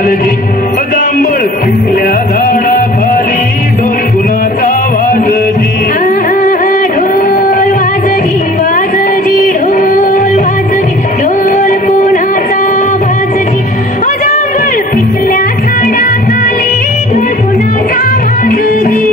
झालजी जांभळ पिकल्या झाडाखाली ढोल कुणाचा वाजजी ढोल वाजजी वाजजी ढोल वाजजी ढोल कुणाचा वाजजी जांभळ पिकल्या झाडाखाली ढोल कुणाचा वाजजी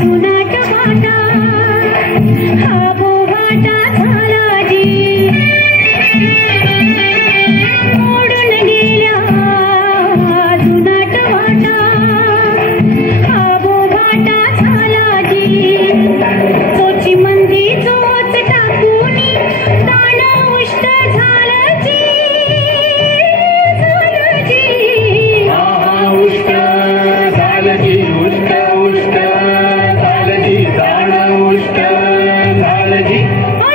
जुनाट वाटा हा बोवाटा झाला जी मोडून गेल्या जुनाट वाटा हा बोवाटा झाला जी चोची मंदी चोच टाकूनी ताण उष्ट झालं जी उष्ट झालजी उष्ट उष्ट झालजी दाण उष्ट झालजी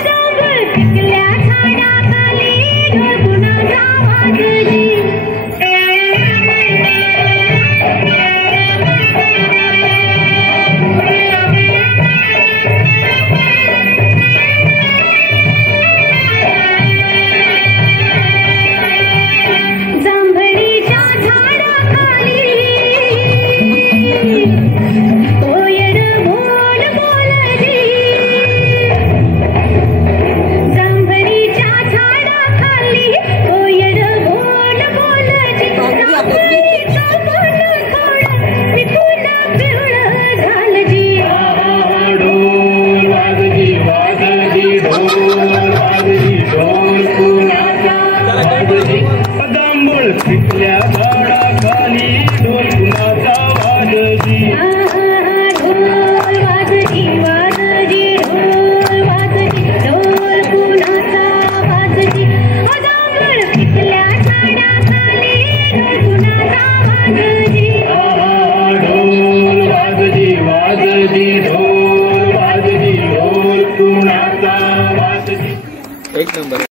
जांभळ पिकल्या झाडाखाली ढोल कुणाचा वाजजी जांभळीच्या झाडाखाली कोयल बोल बोलजी जांभळीच्या झाडाखाली कोयल बोल बोलजी जांभळीचं मन थोडं विकून पिवळं झालजी ढोल वाजजी वाजजी ढोल वाजजी ढोल कुणाचा वाजजी जांभळ पिकल्या झाडाखाली ढोल कुणाचा वाजजी ढोल वाजजी वाजजी ढोल वाजजी ढोल कुणाचा वाजजी जांभळ पिकल्या झाडाखाली ढोल कुणाचा वाजजी ढोल वाजजी वाजजी ढोल वाजजी ढोल कुणाचा वाजजी एक नंबर।